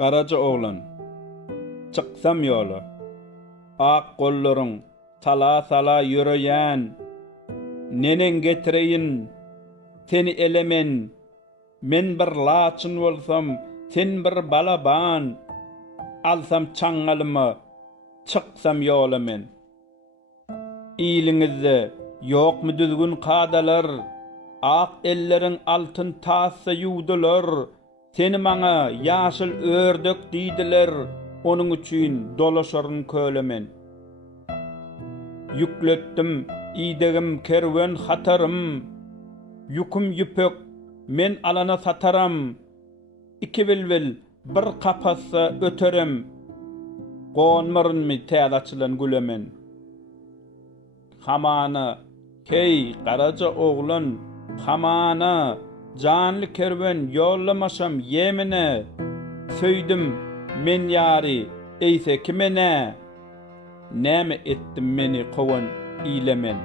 Karaca oğlan, çıksam yola, ak kollarың sala yürüyen, nenen getireyin, seni elemen, men bir laçın bolsam, sen bir balaban, alsam çaňgalymy, çıksam yola men. İýliňizde ýokmy düzgün kadalar, ak elleriň altyn tassa ýuwdylar, seni maňa ýaşyl ördek diýdiler, onuň üçin dolaşaryn kölemen. Yükletdim iýdegim kerwen hatarym, ýükim ýüpek men alana sataram, iki bilbil bir kapassa öterem, gonmarynmy täze açylan gülemen. Hamana, hey Karaca oğlan, hamana, canly kerwen yollamaşam yemine, söýdim men ýary, eýse kimene, näme etdim meni kowan ilemen.